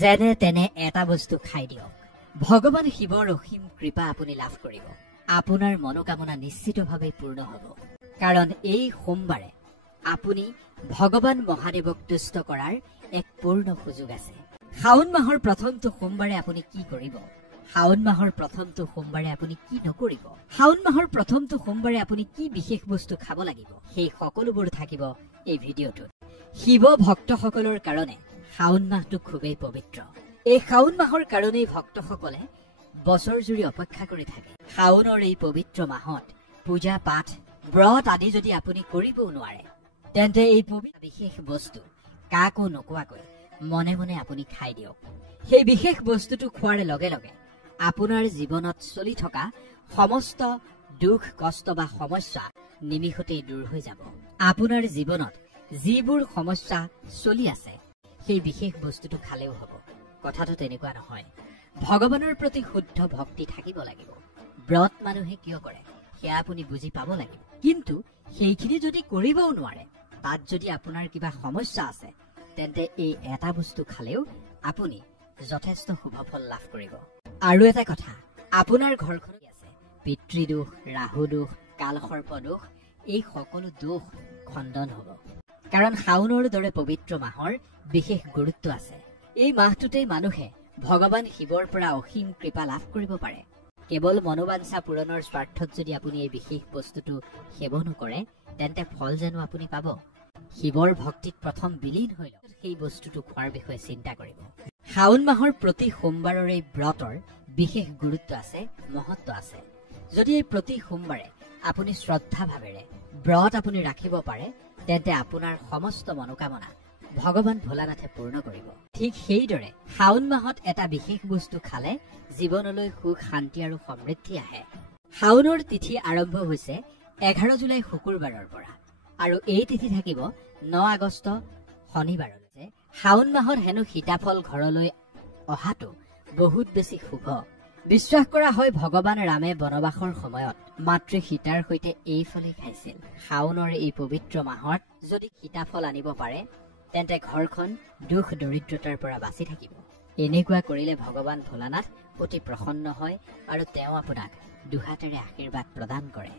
যেনে তেনে এটা বস্তু খাই দিয়ক। ভগৱান শিৱৰ অসীম কৃপা আপুনি লাভ কৰিব। আপোনাৰ মনোকামনা নিশ্চিতভাৱে পূৰ্ণ হ'ব। কাৰণ এই সোমবাৰে আপুনি ভগৱান মহাদেৱক তুষ্ট কৰাৰ এক পূৰ্ণ সুযোগ আছে। শাওণ মাহৰ প্ৰথমটো সোমবাৰে আপুনি কি কৰিব? শাওণ মাহৰ প্ৰথমটো সোমবাৰে আপুনি কি নকৰিব? শাওণ মাহৰ প্ৰথমটো সোমবাৰে আপুনি কি বিশেষ বস্তু খাব লাগিব? সেই সকলোবোৰ থাকিব এই ভিডিঅ'টোত। শিৱ ভক্তসকলৰ কাৰণে শাওণ মাহটো খুবেই পবিত্ৰ। এই শাওণ মাহৰ কাৰণেই ভক্তসকলে বছৰ জুৰি অপেক্ষা কৰি থাকে। শাওণৰ এই পবিত্ৰ মাহত পূজা পাঠ ব্ৰত আদি যদি আপুনি কৰিবও নোৱাৰে, তেন্তে এই পবিত্ৰ বিশেষ বস্তু কাকো নোকোৱাকৈ মনে মনে আপুনি খাই দিয়ক। সেই বিশেষ বস্তুটো খোৱাৰ লগে লগে আপোনাৰ জীৱনত চলি থকা সমস্ত দুখ কষ্ট বা সমস্যা নিমিষতেই দূৰ হৈ যাব। আপোনাৰ জীৱনত যিবোৰ সমস্যা চলি আছে সেই বিশেষ বস্তুটো খালেও হ'ব। কথাটো তেনেকুৱা নহয়। ভগৱানৰ প্ৰতি শুদ্ধ ভক্তি থাকিব লাগিব। ব্ৰত মানুহে কিয় কৰে সেয়া আপুনি বুজি পাব লাগিব। কিন্তু সেইখিনি যদি কৰিবও নোৱাৰে, তাত যদি আপোনাৰ কিবা সমস্যা আছে, তেন্তে এই এটা বস্তু খালেও আপুনি যথেষ্ট শুভফল লাভ কৰিব। আৰু এটা কথা, আপোনাৰ ঘৰখনত আছে পিতৃদোষ, ৰাহু দোষ, কালসৰ্প দোষ, এই সকলো দোষ খণ্ডন হ'ব। কাৰণ শাওণৰ দৰে পবিত্ৰ মাহৰ বিশেষ গুৰুত্ব আছে। এই মাহটোতেই মানুহে ভগৱান শিৱৰ পৰা অসীম কৃপা লাভ কৰিব পাৰে। কেৱল মনোবাঞ্ছা পূৰণৰ স্বাৰ্থত যদি আপুনি এই বিশেষ বস্তুটো সেৱনো কৰে, তেন্তে ফল জানো আপুনি পাব? শিৱৰ ভক্তিত প্ৰথম বিলীন হৈ লওক, সেই বস্তুটো খোৱাৰ বিষয়ে চিন্তা কৰিব। শাওণ মাহৰ প্ৰতি সোমবাৰৰ এই ব্ৰতৰ বিশেষ গুৰুত্ব আছে, মহত্ব আছে। যদি এই প্ৰতি সোমবাৰে আপুনি শ্ৰদ্ধা ভাৱেৰে ব্ৰত আপুনি ৰাখিব পাৰে, তেন্তে আপোনাৰ সমস্ত মনোকামনা ভগৱান ভোলানাথে পূৰ্ণ কৰিব। ঠিক সেইদৰে শাওণ মাহত এটা বিশেষ বস্তু খালে জীৱনলৈ সুখ শান্তি আৰু সমৃদ্ধি আহে। শাওণৰ তিথি আৰম্ভ হৈছে 11 জুলাই শুকুৰবাৰৰ পৰা আৰু এই তিথি থাকিব 9 আগষ্ট শনিবাৰলৈকে। শাওণ মাহত হেনো সীতাফল ঘৰলৈ অহাটো বহুত বেছি শুভ। বিশ্বাস কৰা হয় ভগৱান ৰামে বনবাসৰ সময়ত মাতৃ সীতাৰ সৈতে এই ফলেই খাইছিল। শাওণৰ এই পবিত্ৰ মাহত যদি সীতাফল আনিব পাৰে, তেন্তে ঘৰখন দুখ দৰিদ্ৰতাৰ পৰা বাচি থাকিব। এনেকুৱা কৰিলে ভগৱান ভোলানাথ অতি প্ৰসন্ন হয় আৰু তেওঁ আপোনাক দুহাতেৰে আশীৰ্বাদ প্ৰদান কৰে।